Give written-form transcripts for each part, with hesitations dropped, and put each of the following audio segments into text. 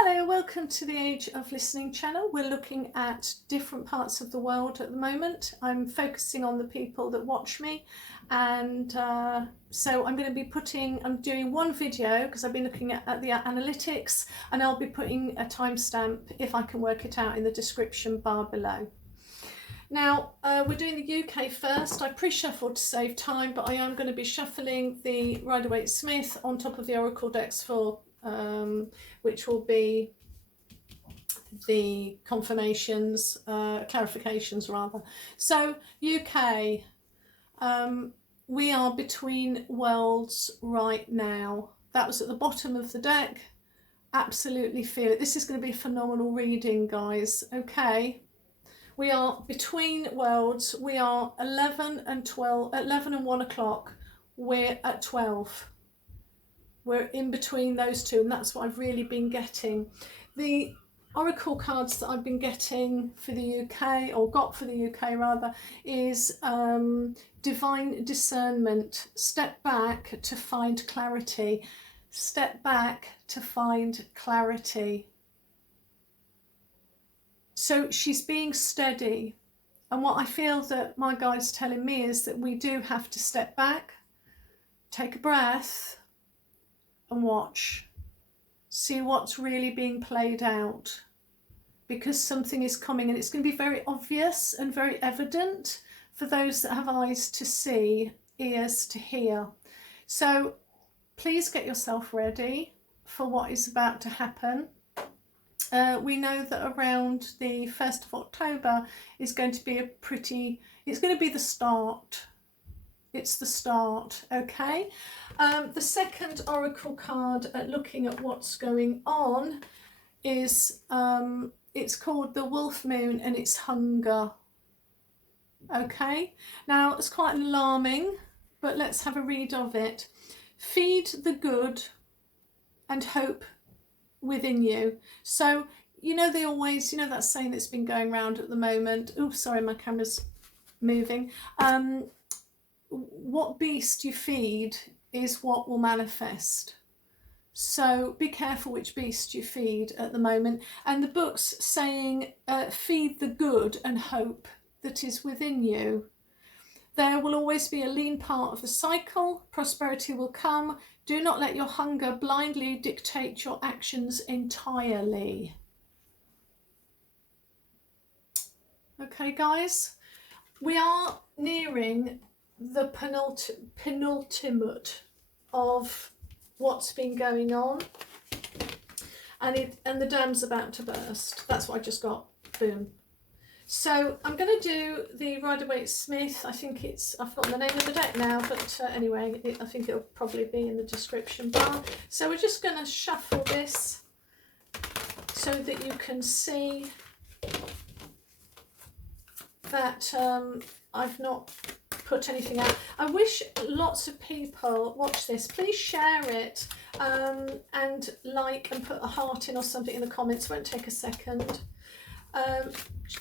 Hello, welcome to the Age of Listening channel. We're looking at different parts of the world at the moment. I'm focusing on the people that watch me, and so I'm doing one video because I've been looking at the analytics, and I'll be putting a timestamp, if I can work it out, in the description bar below. Now, we're doing the UK first. I pre-shuffled to save time, but I am going to be shuffling the Rider-Waite-Smith on top of the Oracle decks for which will be the confirmations, clarifications rather. So UK, we are between worlds right now. That was at the bottom of the deck. Absolutely feel it. This is going to be a phenomenal reading, guys. Okay. We are between worlds. We are 11 and 1 o'clock. We're at 12. We're in between those two, and that's what I've really been getting. The oracle cards that I've been getting for the UK, or got for the UK rather, is divine discernment. Step back to find clarity. Step back to find clarity. So she's being steady. And what I feel that my guide's telling me is that we do have to step back, take a breath, and watch. See what's really being played out. Because something is coming, and it's going to be very obvious and very evident for those that have eyes to see, ears to hear. So please get yourself ready for what is about to happen. We know that around the 1st of October is going to be it's going to be the start. It's the start, okay? The second oracle card, looking at what's going on, is it's called the Wolf Moon, and it's hunger. Okay, now it's quite alarming, but let's have a read of it. Feed the good and hope within you. So, you know, they always, you know, that saying that's been going around at the moment. Oh, sorry, my camera's moving. What beast you feed is what will manifest. So be careful which beast you feed at the moment. And the book's saying feed the good and hope that is within you. There will always be a lean part of the cycle. Prosperity will come. Do not let your hunger blindly dictate your actions entirely. Okay, guys, we are nearing the penultimate of what's been going on, and the dam's about to burst. That's what I just got. Boom. So I'm going to do the Rider-Waite-Smith. I think I've forgotten the name of the deck now, but anyway, I think it'll probably be in the description bar. So we're just going to shuffle this so that you can see that I've not put anything out. I wish lots of people watch this. Please share it and like and put a heart in or something in the comments. Won't take a second.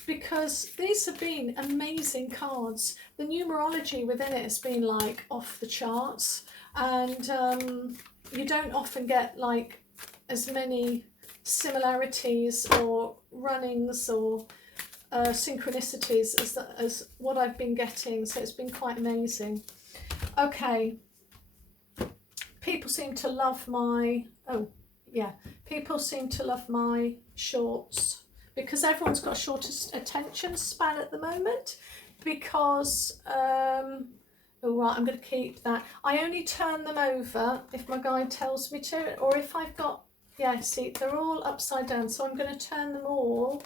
Because these have been amazing cards. The numerology within it has been like off the charts, and you don't often get like as many similarities or runnings or synchronicities as what I've been getting, so it's been quite amazing. Okay, people seem to love my shorts, because everyone's got a shorter attention span at the moment, because all right, I'm going to keep that. I only turn them over if my guide tells me to, or if I've got, yeah, see, they're all upside down, so I'm going to turn them all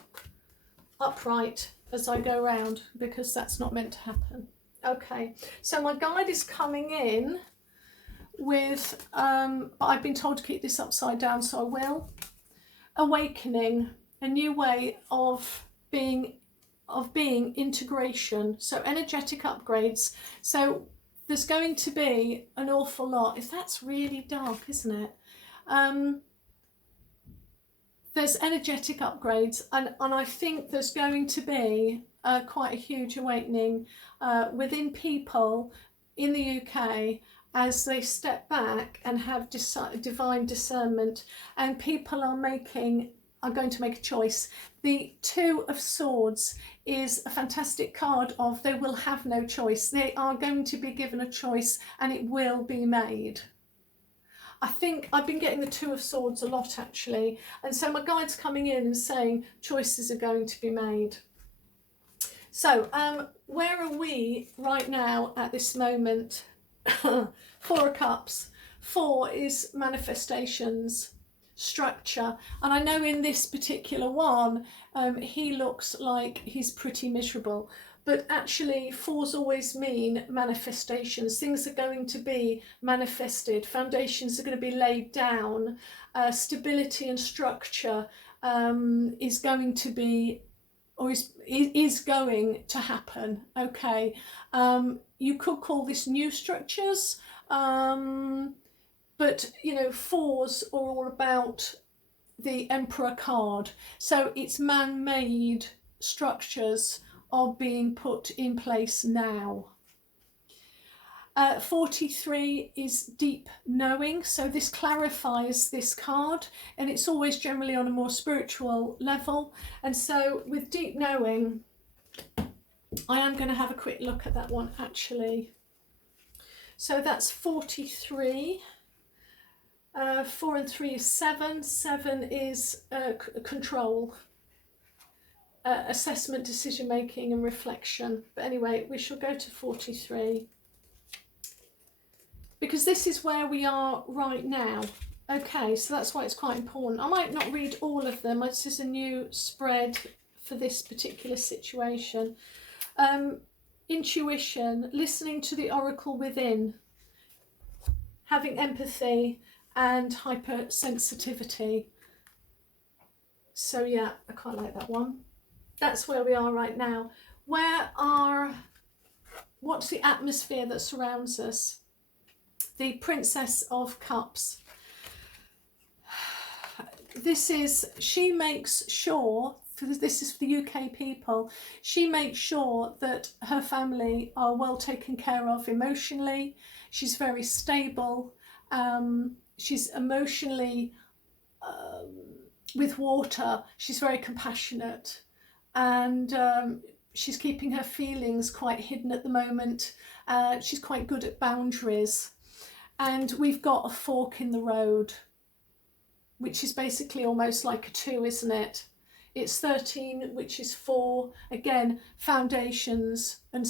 upright as I go around, because that's not meant to happen. Okay, so my guide is coming in with but I've been told to keep this upside down, so I will. Awakening, a new way of being integration, so energetic upgrades. So there's going to be an awful lot. If that's really dark, isn't it? There's energetic upgrades, and I think there's going to be quite a huge awakening within people in the UK as they step back and have divine discernment, and people are going to make a choice. The Two of Swords is a fantastic card of they will have no choice. They are going to be given a choice and it will be made. I think I've been getting the Two of Swords a lot actually, and so my guide's coming in and saying choices are going to be made. So where are we right now at this moment? Four of Cups. 4 is manifestations, structure, and I know in this particular one he looks like he's pretty miserable, but actually 4s always mean manifestations. Things are going to be manifested, foundations are going to be laid down, stability and structure is going to be, or is going to happen. Okay, you could call this new structures, but you know, 4s are all about the Emperor card, so it's man-made structures are being put in place now. 43 is deep knowing, so this clarifies this card, and it's always generally on a more spiritual level. And so with deep knowing, I am going to have a quick look at that one actually. So that's 43. 4 and 3 is 7. 7 is control, assessment, decision making and reflection. But anyway, we shall go to 43 because this is where we are right now. Okay, so that's why it's quite important. I might not read all of them. This is a new spread for this particular situation. Intuition, listening to the oracle within, having empathy and hypersensitivity. So yeah, I quite like that one. That's where we are right now. What's the atmosphere that surrounds us? The Princess of Cups. She makes sure, this is for the UK people, she makes sure that her family are well taken care of emotionally. She's very stable. She's emotionally, with water, she's very compassionate, and she's keeping her feelings quite hidden at the moment. She's quite good at boundaries, and we've got a fork in the road, which is basically almost like a 2, isn't it? It's 13, which is 4. Again, foundations and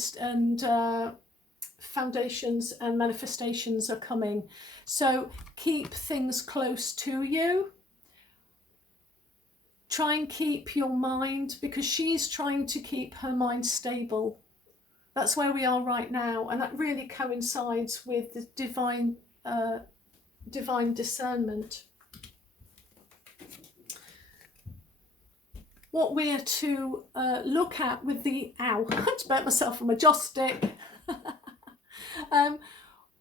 manifestations are coming. So keep things close to you. Try and keep your mind, because she's trying to keep her mind stable. That's where we are right now, and that really coincides with the divine discernment. What we are to look at with the I just burnt myself on my joss stick.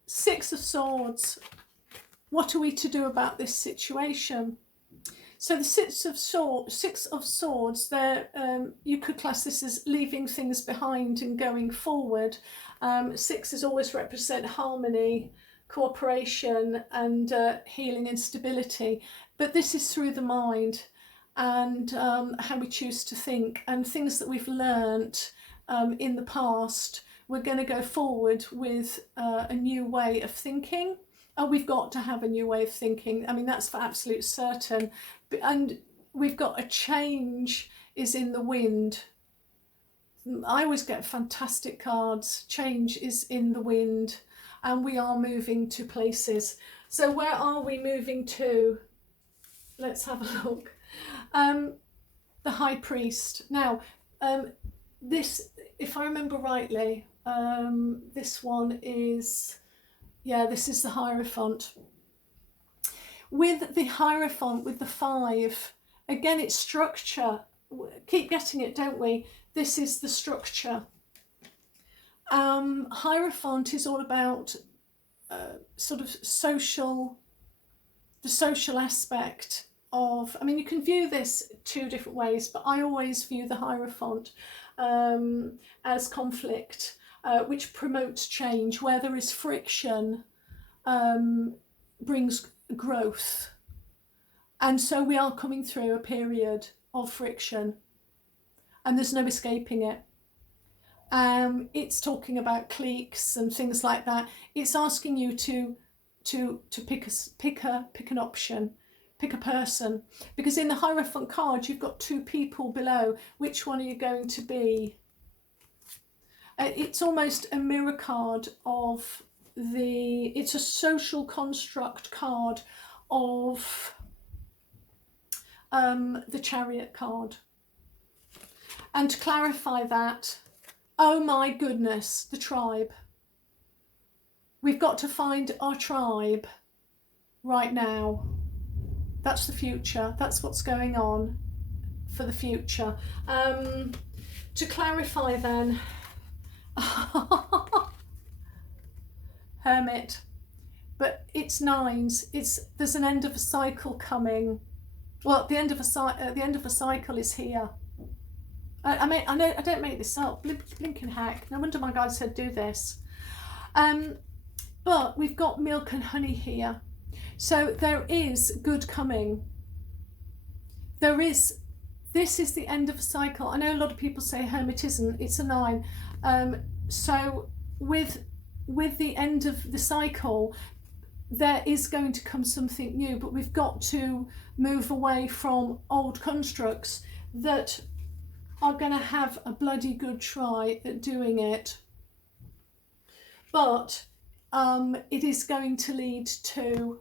6 of Swords. What are we to do about this situation? So the 6 of Swords, you could class this as leaving things behind and going forward. 6s always represent harmony, cooperation and healing and stability. But this is through the mind and how we choose to think, and things that we've learnt in the past. We're going to go forward with a new way of thinking. We've got to have a new way of thinking. I mean, that's for absolute certain. And we've got a change is in the wind. I always get fantastic cards. Change is in the wind, and we are moving to places. So where are we moving to? Let's have a look. The High Priest. Now, this, if I remember rightly, this one is, yeah, this is the Hierophant. With the Hierophant, with the 5, again, it's structure. Keep getting it, don't we? This is the structure. Hierophant is all about sort of the social aspect of, I mean, you can view this 2 different ways, but I always view the Hierophant as conflict, which promotes change. Where there is friction, brings growth. And so we are coming through a period of friction, and there's no escaping it. It's talking about cliques and things like that. It's asking you to pick an option, pick a person, because in the Hierophant card you've got two people below. Which one are you going to be? It's almost a mirror card of it's a social construct card of the Chariot card. And to clarify that, oh my goodness, the tribe. We've got to find our tribe right now. That's the future. That's what's going on for the future. To clarify then, Hermit, but it's nines. There's an end of a cycle coming. Well, the end of a cycle is here. I mean, I know I don't make this up. Blinking heck! No wonder my guide said do this. But we've got milk and honey here, so there is good coming. This is the end of a cycle. I know a lot of people say Hermit isn't. It's a 9. So with the end of the cycle, there is going to come something new, but we've got to move away from old constructs that are going to have a bloody good try at doing it. But it is going to lead to,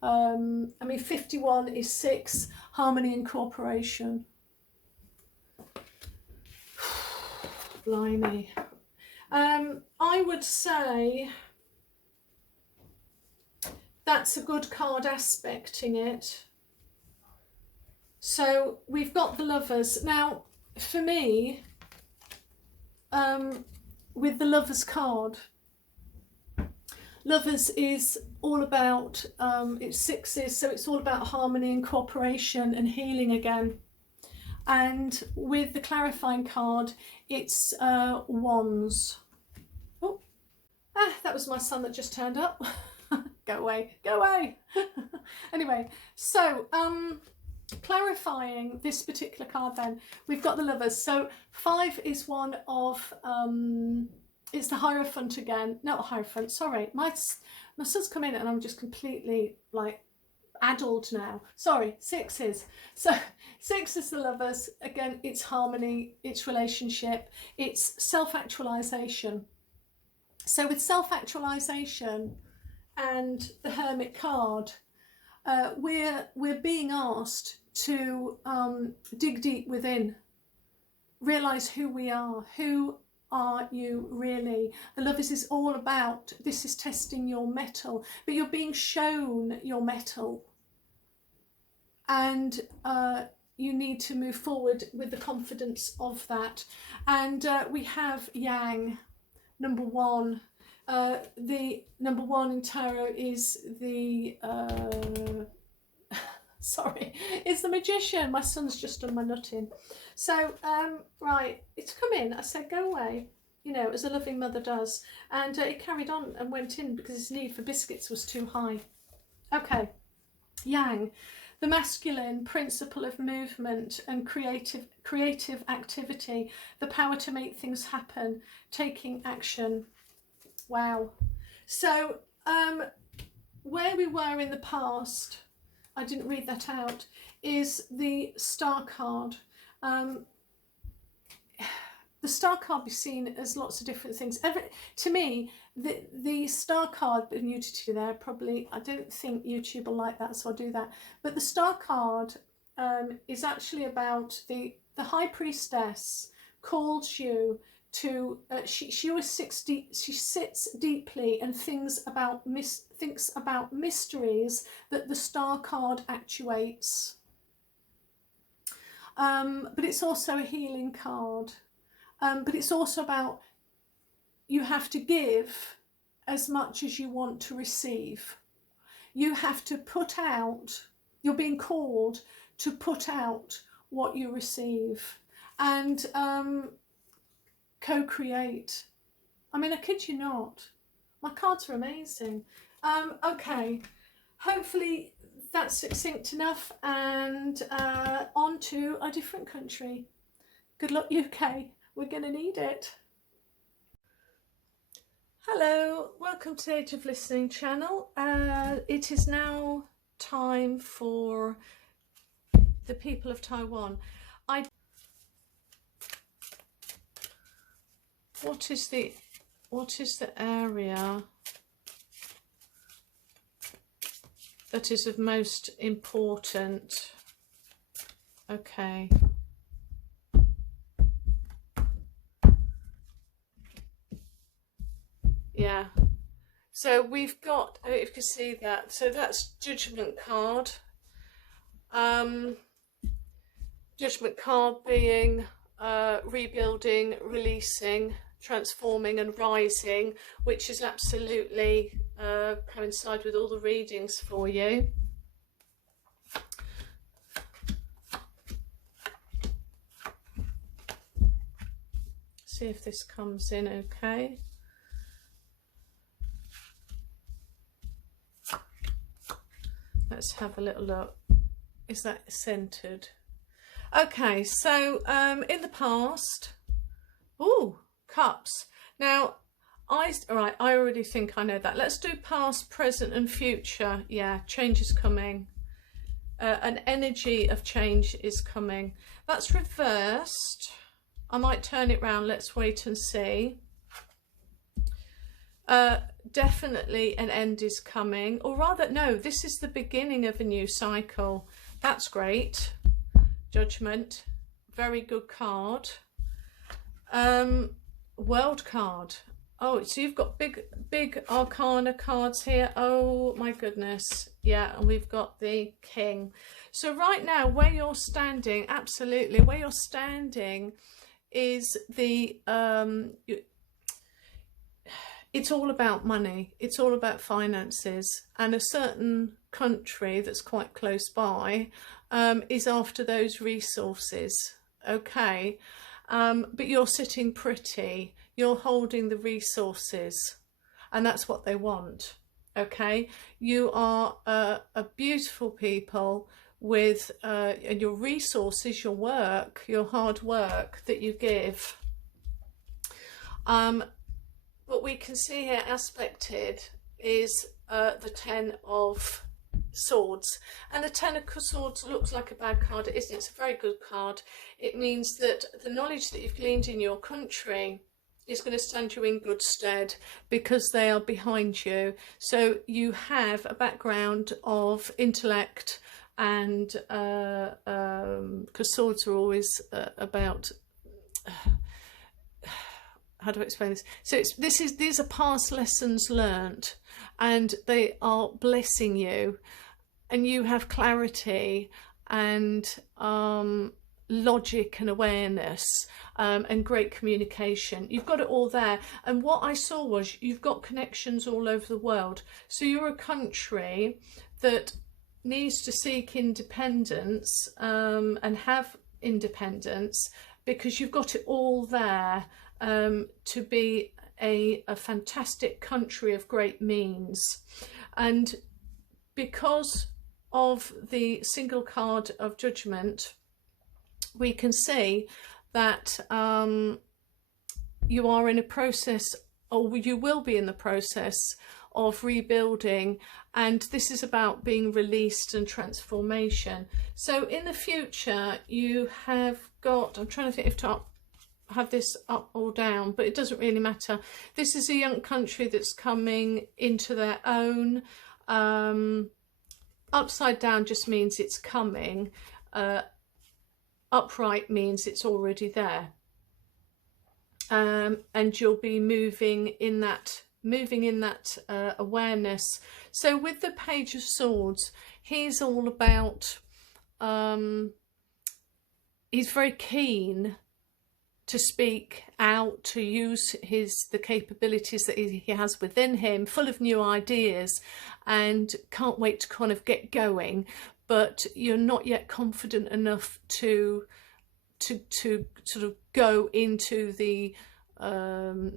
51 is 6, harmony and cooperation. Blimey. I would say that's a good card aspecting it. So we've got the Lovers. Now, for me, with the Lovers card, Lovers is all about, it's 6s, so it's all about harmony and cooperation and healing again. And with the clarifying card, it's Wands. Oh, that was my son that just turned up. Go away, go away. Anyway, so clarifying this particular card then, we've got the Lovers. So 5 is one of, it's the Hierophant again. Not Hierophant, sorry. My son's come in and I'm just completely like addled now. Sorry, 6s. So 6 is the Lovers. Again, it's harmony, it's relationship, it's self-actualization. So with self-actualization and the Hermit card, we're being asked to dig deep within, realize who we are. Who are you really? The Lovers is all about, this is testing your mettle, but you're being shown your mettle, and you need to move forward with the confidence of that. And we have Yang, number 1. The number 1 in tarot is the sorry, it's the Magician. My son's just done my nutting. So right, it's come in. I said go away, you know, as a loving mother does, and it carried on and went in because his need for biscuits was too high. Okay, Yang, the masculine principle of movement and creative activity, the power to make things happen, taking action. Wow. So where we were in the past, I didn't read that out, is the Star card. The Star card be seen as lots of different things. To me, the Star card, the nudity there, probably, I don't think YouTube will like that, so I'll do that. But the Star card is actually about the High Priestess calls you to, she sits deeply and thinks about mysteries that the Star card actuates. But it's also a healing card. But it's also about, you have to give as much as you want to receive. You have to put out, you're being called to put out what you receive. And co-create. I mean, I kid you not. My cards are amazing. Okay, hopefully that's succinct enough, and on to a different country. Good luck, UK. We're going to need it. Hello, welcome to the Age of Listening channel. It is now time for the people of Taiwan. What is the area that is of most important? Okay. Yeah. So we've got, if you can see that, so that's judgment card. Judgment card being rebuilding, releasing, transforming and rising, which is absolutely coincide with all the readings for you. See if this comes in okay. Let's have a little look. Is that centered? Okay, so in the past, ooh, cups. Now, I already think I know that. Let's do past, present and future. Yeah, change is coming. An energy of change is coming. That's reversed. I might turn it round. Let's wait and see. Definitely an end is coming, or rather, no, this is the beginning of a new cycle. That's great. Judgment, very good card. World card. Oh, so you've got big arcana cards here. Oh my goodness. Yeah, and we've got the king. So right now, where you're standing, absolutely, where you're standing is the it's all about money, it's all about finances, and a certain country that's quite close by is after those resources. Okay, but you're sitting pretty, you're holding the resources, and that's what they want. Okay, you are a beautiful people with your resources, your work, your hard work that you give. What we can see here aspected is the Ten of Swords, and the Ten of Swords looks like a bad card. It isn't. It's a very good card. It means that the knowledge that you've gleaned in your country is going to stand you in good stead because they are behind you. So you have a background of intellect, and because swords are always about how do I explain this? So these are past lessons learnt, and they are blessing you, and you have clarity and logic and awareness and great communication. You've got it all there. And what I saw was you've got connections all over the world. So you're a country that needs to seek independence and have independence, because you've got it all there. To be a fantastic country of great means. And because of the single card of judgment, we can see that you are in a process, or you will be in the process of rebuilding, and this is about being released and transformation. So in the future you have got, I'm trying to think if to have this up or down, but it doesn't really matter. This is a young country that's coming into their own. Upside down just means it's coming. Upright means it's already there. And you'll be moving in that awareness. So with the Page of Swords, he's all about he's very keen to speak out, to use the capabilities that he has within him, full of new ideas, and can't wait to kind of get going, but you're not yet confident enough to sort of go into the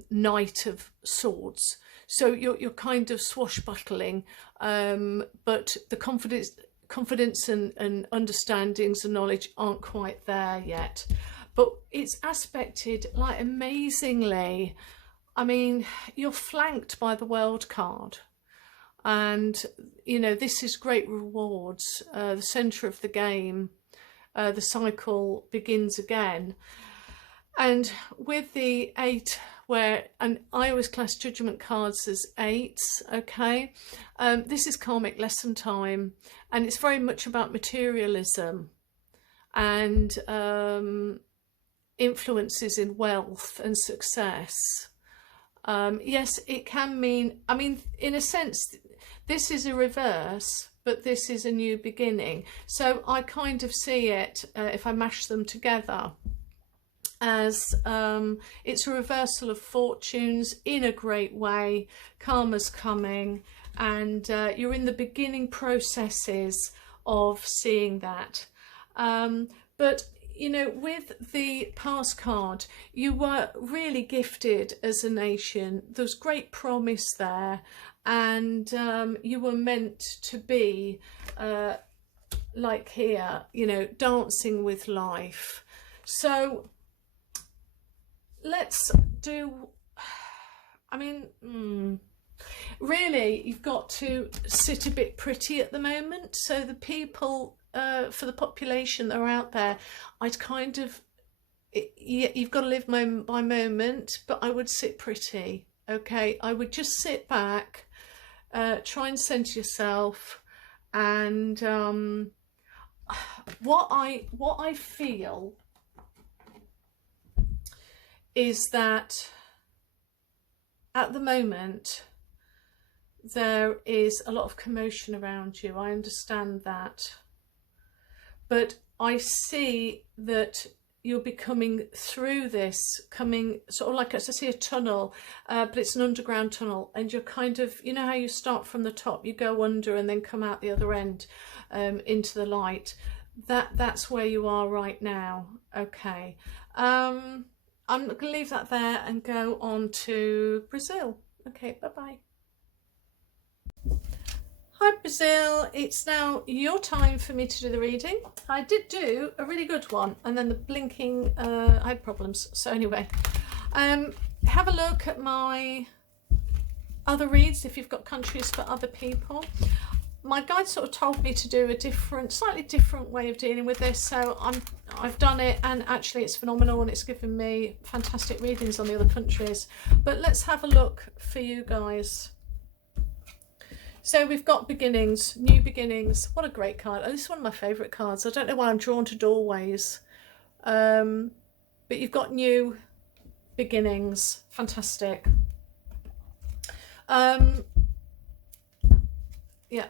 Knight of Swords. So you're kind of swashbuckling, but the confidence and understandings and knowledge aren't quite there yet. But it's aspected like amazingly. I mean, you're flanked by the world card. And, you know, this is great rewards, the centre of the game, the cycle begins again. And with the 8, and I always class judgment cards as 8s, okay? This is karmic lesson time, and it's very much about materialism and influences in wealth and success. Yes, it can mean, I mean, in a sense, this is a reverse, but this is a new beginning. So I kind of see it, if I mash them together, as it's a reversal of fortunes in a great way. Karma's coming, and you're in the beginning processes of seeing that. But you know, with the past card, you were really gifted as a nation. There's great promise there, and you were meant to be like here, you know, dancing with life. So let's do, I mean, really, you've got to sit a bit pretty at the moment. So the people, for the population that are out there, I'd kind of, you've got to live moment by moment, but I would sit pretty, okay? I would just sit back, try and centre yourself, and what I feel is that at the moment there is a lot of commotion around you. I understand that, but I see that you'll be coming through this, coming sort of like, I see a tunnel, but it's an underground tunnel, and you're kind of, you know how you start from the top, you go under and then come out the other end into the light. That's where you are right now, okay? I'm going to leave that there and go on to Brazil. Okay, bye-bye. Hi Brazil, it's now your time for me to do the reading. I did do a really good one, and then the blinking, I had problems. So anyway, have a look at my other reads if you've got countries for other people. My guide sort of told me to do a different, slightly different way of dealing with this, so I've done it, and actually it's phenomenal, and it's given me fantastic readings on the other countries. But let's have a look for you guys. So we've got beginnings, new beginnings. What a great card. Oh, this is one of my favourite cards. I don't know why I'm drawn to doorways. But you've got new beginnings. Fantastic. Yeah,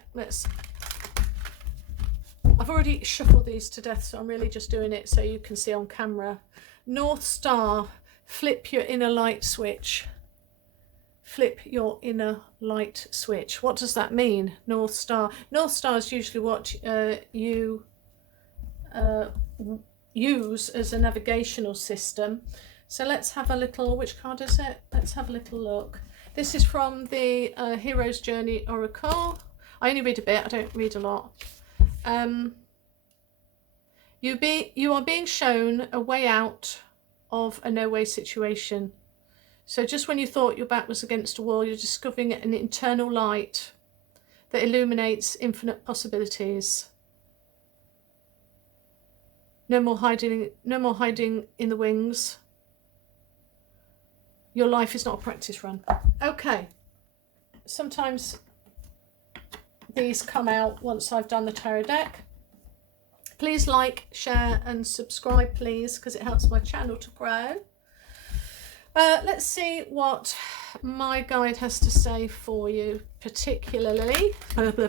I've already shuffled these to death, so I'm really just doing it so you can see on camera. North Star, flip your inner light switch. Flip your inner light switch. What does that mean? North Star. North Star is usually what you use as a navigational system. So let's have a little, which card is it? Let's have a little look. This is from the Hero's Journey Oracle. I only read a bit, I don't read a lot. You are being shown a way out of a no-way situation. So just when you thought your back was against a wall, you're discovering an internal light that illuminates infinite possibilities. No more hiding in the wings. Your life is not a practice run. Okay. Sometimes these come out once I've done the tarot deck. Please like, share and subscribe, please, because it helps my channel to grow. Let's see what my guide has to say for you, particularly. I've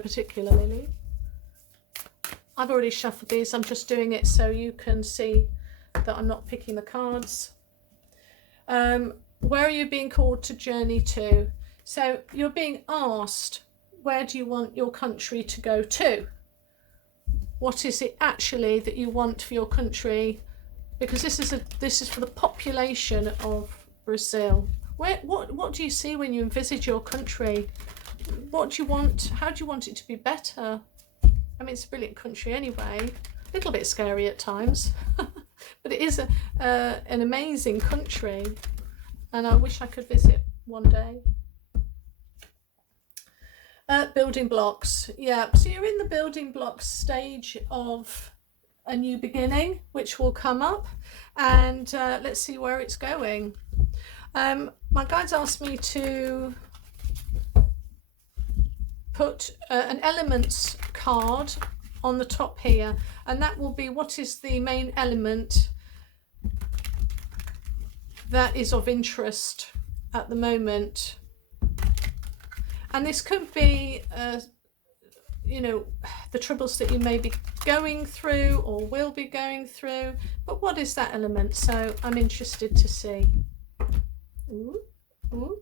already shuffled these. I'm just doing it so you can see that I'm not picking the cards. Where are you being called to journey to? So you're being asked, where do you want your country to go to? What is it actually that you want for your country? Because this is for the population of Brazil. What do you see when you envisage your country? What do you want? How do you want it to be better? I mean, it's a brilliant country anyway. A little bit scary at times, but it is an amazing country, and I wish I could visit one day. Building blocks. Yeah, so you're in the building blocks stage of a new beginning, which will come up, and let's see where it's going. My guides asked me to put an elements card on the top here, and that will be what is the main element that is of interest at the moment. And this could be you know, the troubles that you may be going through or will be going through, but what is that element? So I'm interested to see. Ooh, ooh.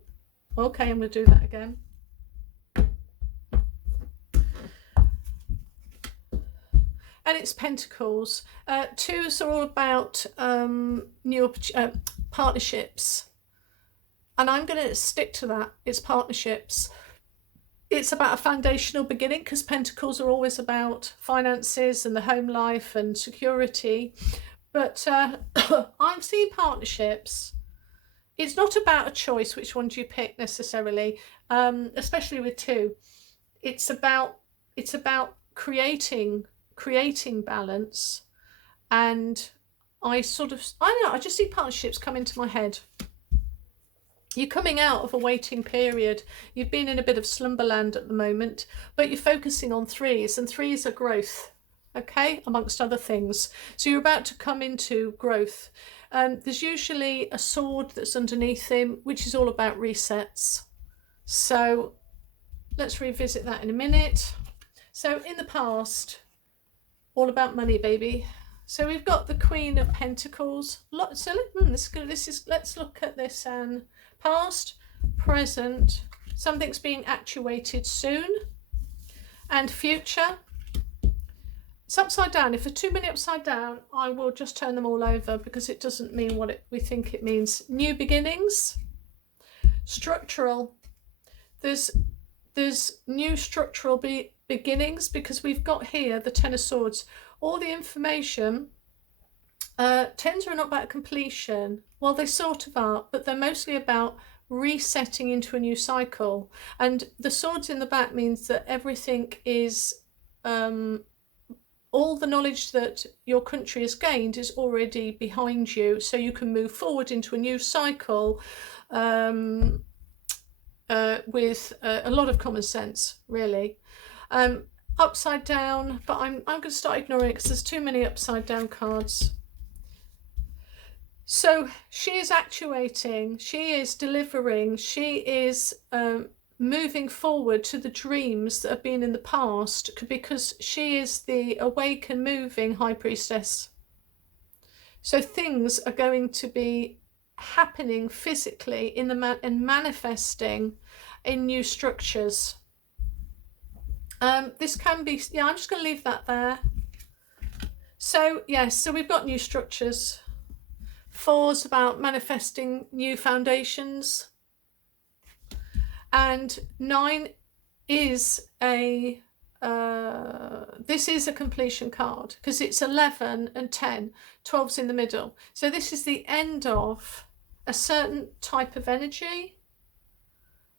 Okay, I'm going to do that again. And it's Pentacles. Twos are all about new partnerships, and I'm going to stick to that. It's partnerships. It's about a foundational beginning, because Pentacles are always about finances and the home life and security. But I'm seeing partnerships. It's not about a choice, which one do you pick necessarily, especially with two. It's about creating balance. And I don't know, I just see partnerships come into my head. You're coming out of a waiting period. You've been in a bit of slumberland at the moment, but you're focusing on threes, and threes are growth, okay, amongst other things. So you're about to come into growth. There's usually a sword that's underneath him, which is all about resets. So let's revisit that in a minute. So in the past, all about money, baby. So we've got the Queen of Pentacles. So let's look at this and past, present, something's being actuated soon, and future. It's upside down. If it's too many upside down, I will just turn them all over, because it doesn't mean what we think it means. New beginnings, structural. There's new structural beginnings, because we've got here the Ten of Swords. All the information, tens are not about completion. Well, they sort of are, but they're mostly about resetting into a new cycle. And the swords in the back means that everything is, all the knowledge that your country has gained is already behind you, so you can move forward into a new cycle with a lot of common sense, really. Upside down, but I'm going to start ignoring it because there's too many upside down cards. So she is actuating, she is delivering, she is moving forward to the dreams that have been in the past, because she is the awake and moving High Priestess. So things are going to be happening physically in and manifesting in new structures. This can be, yeah, I'm just going to leave that there. So yes, so we've got new structures. 4's about manifesting new foundations, and 9 is this is a completion card, because it's 11 and 10, 12's in the middle. So this is the end of a certain type of energy.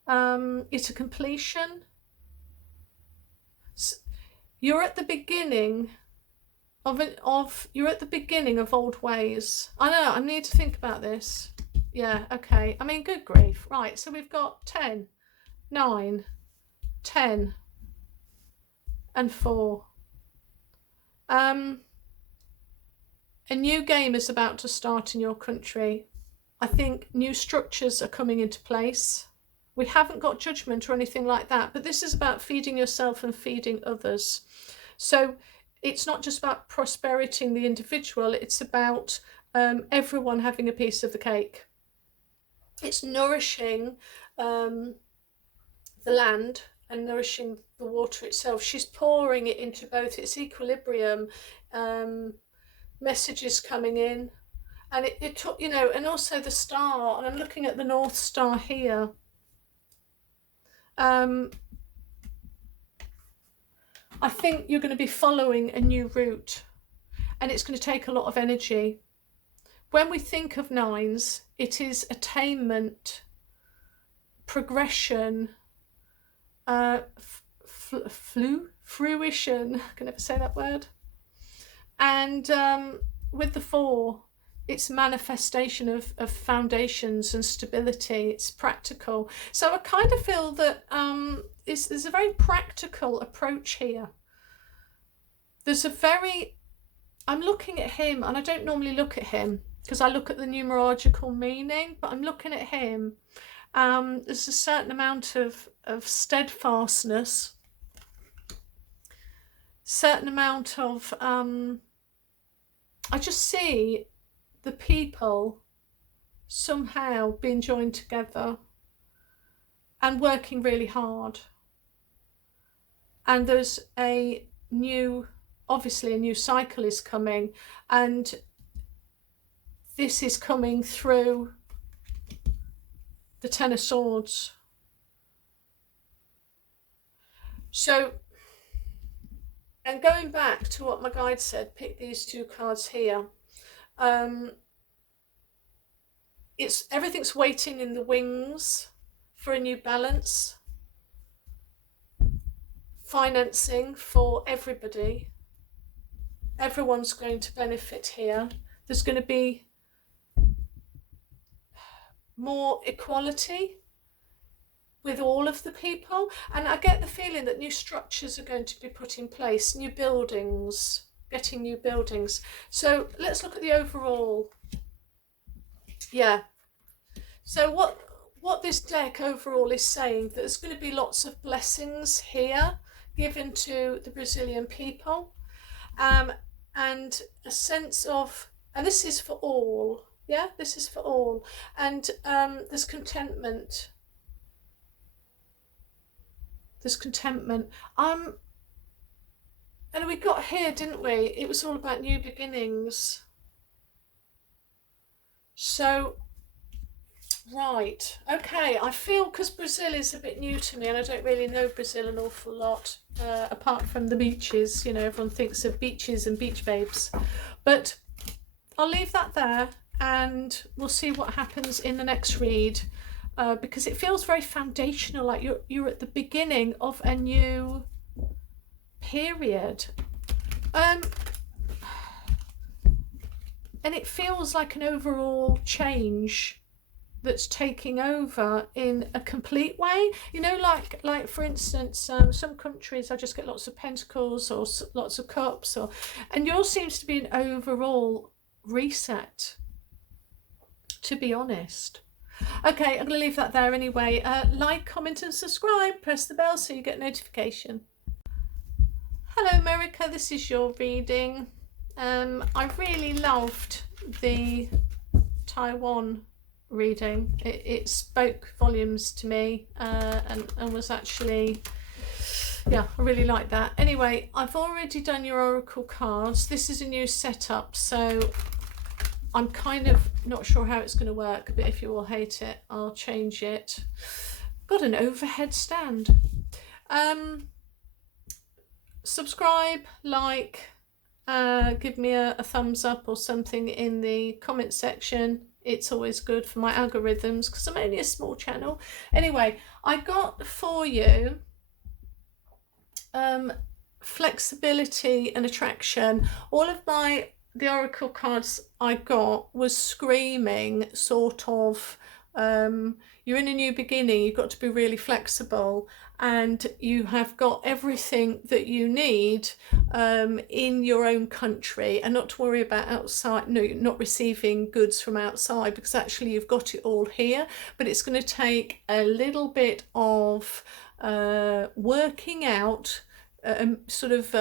It's a completion. You're at the beginning you're at the beginning of old ways. I know, I need to think about this. Yeah, okay. I mean, good grief. Right, so we've got 10, 9, 10, and 4. A new game is about to start in your country. I think new structures are coming into place. We haven't got judgment or anything like that, but this is about feeding yourself and feeding others. So it's not just about prosperitying the individual, it's about everyone having a piece of the cake. It's nourishing the land and nourishing the water itself. She's pouring it into both its equilibrium, messages coming in, And it took, you know, and also the star, and I'm looking at the North Star here. I think you're going to be following a new route, and it's going to take a lot of energy. When we think of nines, it is attainment, progression, fruition, I can never say that word. And with the 4, it's manifestation of foundations and stability. It's practical. So I kind of feel that there's a very practical approach here. I'm looking at him, and I don't normally look at him because I look at the numerological meaning, but I'm looking at him. There's a certain amount of steadfastness, certain amount of I just see the people somehow being joined together and working really hard. And there's obviously a new cycle is coming, and this is coming through the 10 of Swords. So, and going back to what my guide said, pick these 2 cards here. Everything's waiting in the wings for a new balance. Financing for everybody. Everyone's going to benefit here. There's going to be more equality with all of the people, and I get the feeling that new structures are going to be put in place, new buildings, getting new buildings. So let's look at the overall. Yeah, so what this deck overall is saying, that there's going to be lots of blessings here given to the Brazilian people, and a sense of, and this is for all, yeah, this is for all, and there's contentment. There's contentment. And we got here, didn't we? It was all about new beginnings. So, right, okay, I feel, because Brazil is a bit new to me, and I don't really know Brazil an awful lot, apart from the beaches. You know, everyone thinks of beaches and beach babes. But I'll leave that there, and we'll see what happens in the next read. Because it feels very foundational, like you're at the beginning of a new period. And it feels like an overall change that's taking over in a complete way. You know, like for instance, some countries I just get lots of pentacles or lots of cups, and yours seems to be an overall reset, to be honest. Okay, I'm going to leave that there anyway. Like, comment and subscribe. Press the bell so you get notification. Hello America, this is your reading. I really loved the Taiwan reading. It spoke volumes to me, and was actually, yeah, I really like that. Anyway, I've already done your oracle cards. This is a new setup, so I'm kind of not sure how it's going to work, but if you all hate it, I'll change it. Got an overhead stand. Subscribe, like, give me a thumbs up or something in the comment section. It's always good for my algorithms because I'm only a small channel. Anyway, I got for you flexibility and attraction. All of the oracle cards I got was screaming sort of, you're in a new beginning, you've got to be really flexible, and you have got everything that you need in your own country, and not to worry about outside, no, not receiving goods from outside, because actually you've got it all here. But it's going to take a little bit of working out, sort of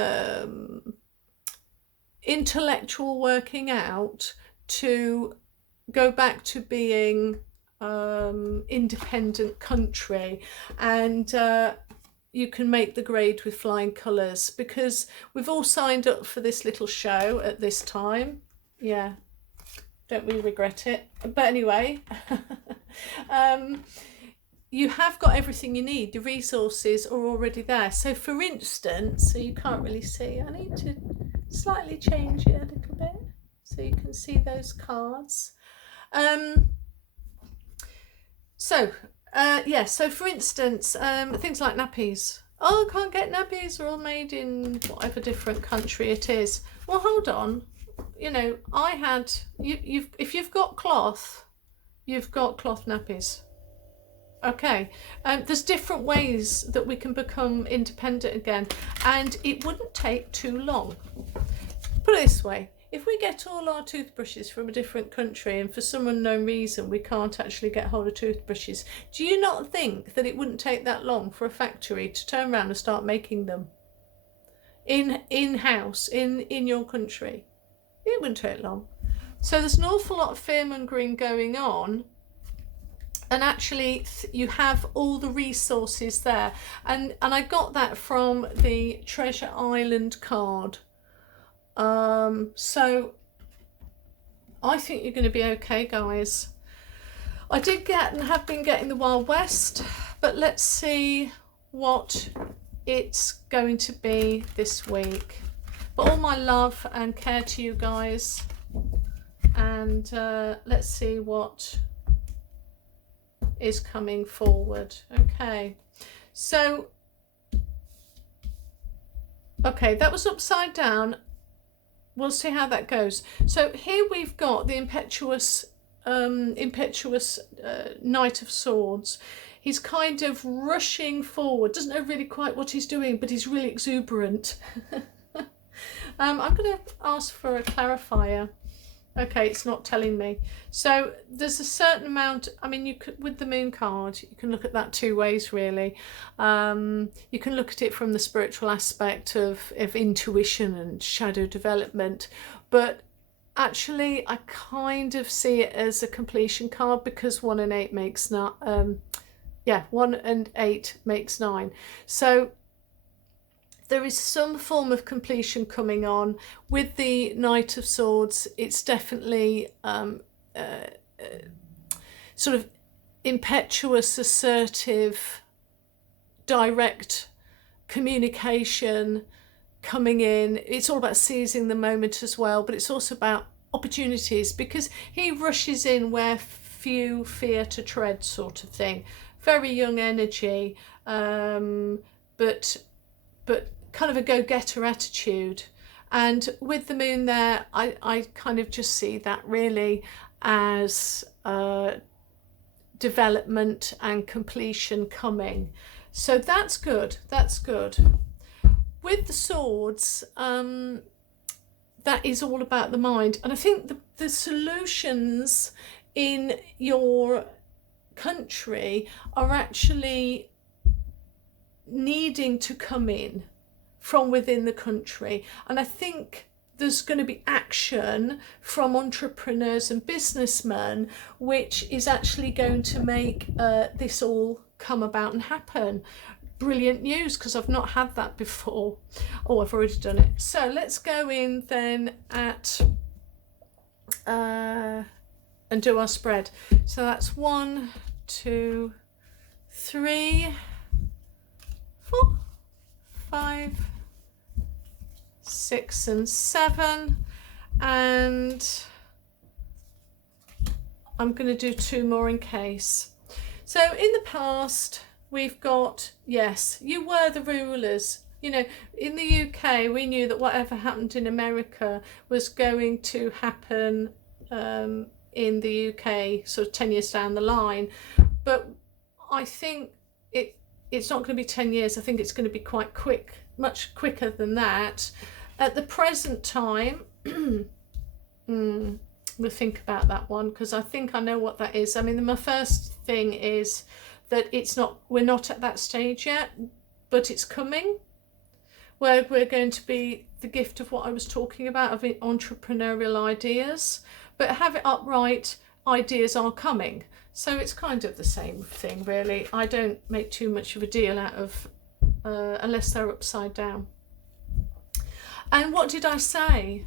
intellectual working out to go back to being independent country, and you can make the grade with flying colours, because we've all signed up for this little show at this time. Yeah, Don't we regret it? But anyway, you have got everything you need. The resources are already there. So for instance, so you can't really see, I need to slightly change it a little bit so you can see those cards. So for instance, things like nappies. Oh, I can't get nappies, they're all made in whatever different country it is. Well, hold on. You know, if you've got cloth, you've got cloth nappies. Okay, there's different ways that we can become independent again, and it wouldn't take too long. Put it this way, if we get all our toothbrushes from a different country and for some unknown reason we can't actually get hold of toothbrushes, do you not think that it wouldn't take that long for a factory to turn around and start making them in-house, in your country? It wouldn't take long. So there's an awful lot of fear-mongering going on, and actually you have all the resources there. And I got that from the Treasure Island card. So I think you're going to be okay, guys. I did get and have been getting the Wild West, but let's see what it's going to be this week. But all my love and care to you guys, and let's see what is coming forward. Okay, so okay, that was upside down. We'll see how that goes. So here we've got the impetuous Knight of Swords. He's kind of rushing forward, doesn't know really quite what he's doing, but he's really exuberant. I'm going to ask for a clarifier. Okay, it's not telling me. So there's a certain amount, I mean, you could, with the moon card, you can look at that two ways, really. You can look at it from the spiritual aspect of intuition and shadow development, but actually I kind of see it as a completion card, because 1 and 8 makes 9. 1 and 8 makes 9. So there is some form of completion coming on with the Knight of Swords. It's definitely sort of impetuous, assertive, direct communication coming in. It's all about seizing the moment as well, but it's also about opportunities, because he rushes in where few fear to tread, sort of thing. Very young energy, but kind of a go-getter attitude. And with the moon there, I kind of just see that really as development and completion coming. So that's good, that's good. With the swords, that is all about the mind. And I think the solutions in your country are actually needing to come in from within the country. And I think there's going to be action from entrepreneurs and businessmen, which is actually going to make this all come about and happen. Brilliant news, because I've not had that before. Oh, I've already done it. So let's go in then at and do our spread. So that's 1, 2, 3, 4, 5, 6 and 7, and I'm going to do 2 more in case. So in the past we've got, yes, you were the rulers. You know, in the UK we knew that whatever happened in America was going to happen in the UK sort of 10 years down the line, but I think it's not going to be 10 years. I think it's going to be quite quick, much quicker than that. At the present time, we'll think about that one, because I think I know what that is. I mean, my first thing is that we're not at that stage yet, but it's coming, where we're going to be the gift of what I was talking about, of entrepreneurial ideas. But have it upright, ideas are coming. So it's kind of the same thing, really. I don't make too much of a deal out of, unless they're upside down. And what did I say?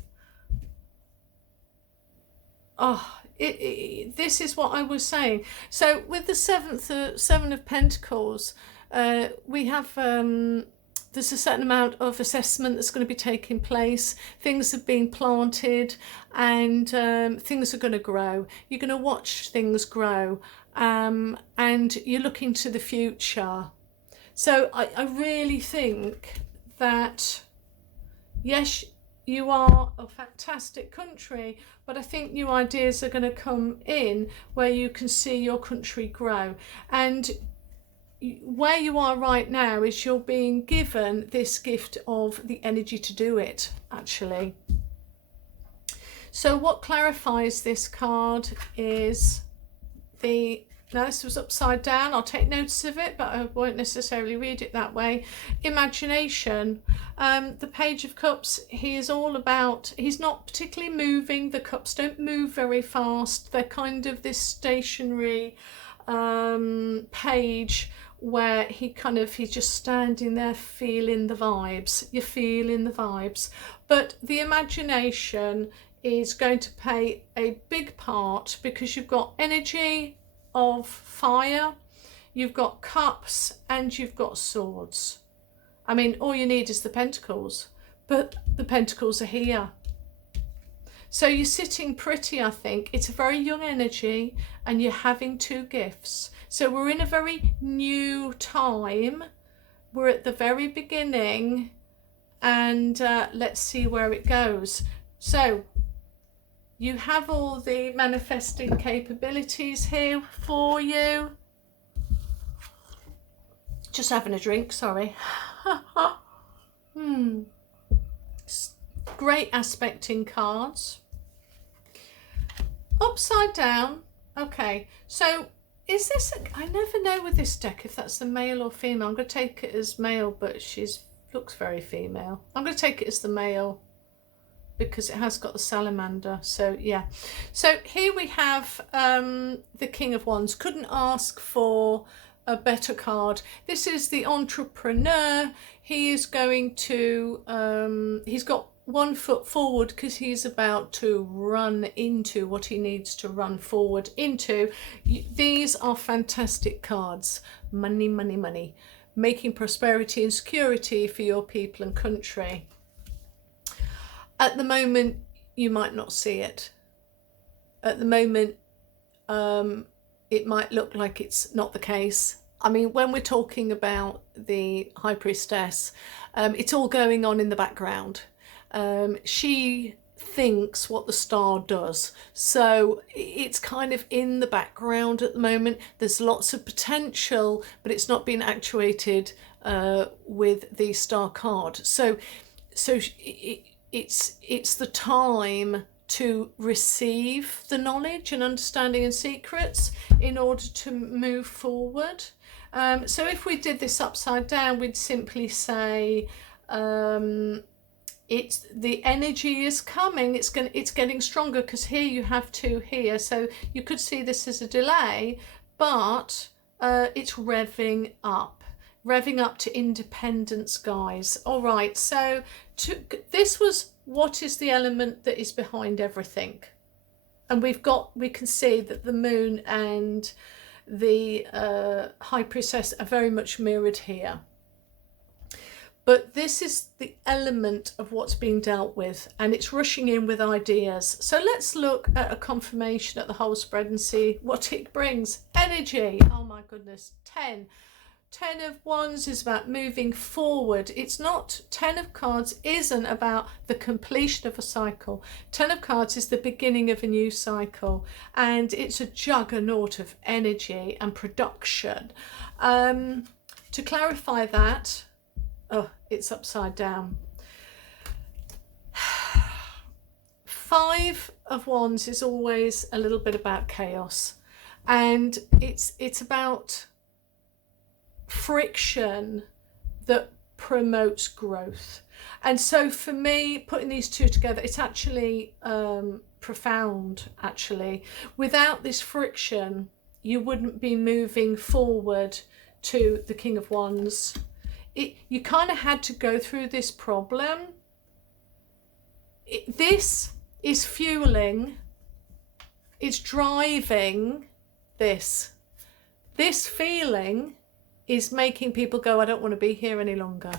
this is what I was saying. So with the Seven of Pentacles, we have there's a certain amount of assessment that's going to be taking place. Things have been planted, and things are going to grow. You're going to watch things grow, and you're looking to the future. So I really think that, yes, you are a fantastic country, but I think new ideas are going to come in where you can see your country grow. And where you are right now is you're being given this gift of the energy to do it, actually. So what clarifies this card is now this was upside down, I'll take notice of it, but I won't necessarily read it that way. Imagination. The Page of Cups, he is all about, he's not particularly moving. The cups don't move very fast. They're kind of this stationary page where he's just standing there feeling the vibes. You're feeling the vibes. But the imagination is going to play a big part, because you've got energy of fire, you've got cups, and you've got swords. I mean, all you need is the pentacles, but the pentacles are here. So you're sitting pretty, I think. It's a very young energy, and you're having two gifts. So we're in a very new time. We're at the very beginning, and let's see where it goes. So you have all the manifesting capabilities here for you. Just having a drink, sorry. Great aspecting cards. Upside down. Okay, so is this I never know with this deck if that's the male or female. I'm going to take it as male, but looks very female. I'm going to take it as the male, because it has got the salamander. So yeah, so here we have the King of Wands. Couldn't ask for a better card. This is the entrepreneur. He is going to he's got 1 foot forward, because he's about to run into what he needs to run forward into. These are fantastic cards. Money, money, money. Making prosperity and security for your people and country. At the moment, you might not see it. At the moment, it might look like it's not the case. I mean, when we're talking about the High Priestess, it's all going on in the background. She thinks what the star does. So it's kind of in the background at the moment. There's lots of potential, but it's not being actuated with the star card. So it's the time to receive the knowledge and understanding and secrets in order to move forward. So if we did this upside down, we'd simply say it's the energy is coming, it's getting stronger, because here you have 2 here, so you could see this as a delay, but it's revving up to independence, guys. All right, so this was what is the element that is behind everything, and we can see that the moon and the High Priestess are very much mirrored here. But this is the element of what's being dealt with, and it's rushing in with ideas. So let's look at a confirmation at the whole spread and see what it brings. Energy. Oh my goodness. 10 of Wands is about moving forward. It's not, 10 of Cards isn't about the completion of a cycle. 10 of Cards is the beginning of a new cycle, and it's a juggernaut of energy and production. To clarify that, it's upside down. 5 of Wands is always a little bit about chaos, and it's about friction that promotes growth. And so for me, putting these two together, it's actually profound. Actually, without this friction, you wouldn't be moving forward to the King of Wands. You kind of had to go through this problem. This is fueling It's driving this. This feeling is making people go, I don't want to be here any longer.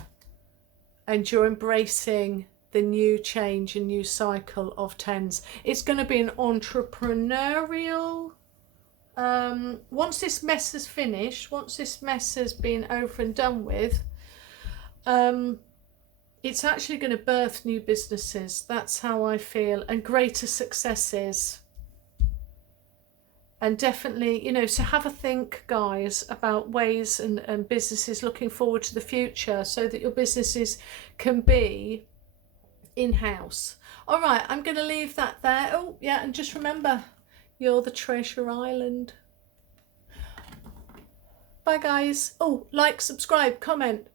And you're embracing the new change and new cycle of tens. It's going to be an entrepreneurial, once this mess is finished, once this mess has been over and done with, it's actually going to birth new businesses. That's how I feel, and greater successes. And definitely, you know, so have a think, guys, about ways and businesses looking forward to the future so that your businesses can be in-house. All right, I'm going to leave that there. Oh, yeah, and just remember, you're the treasure island. Bye, guys. Oh, like, subscribe, comment.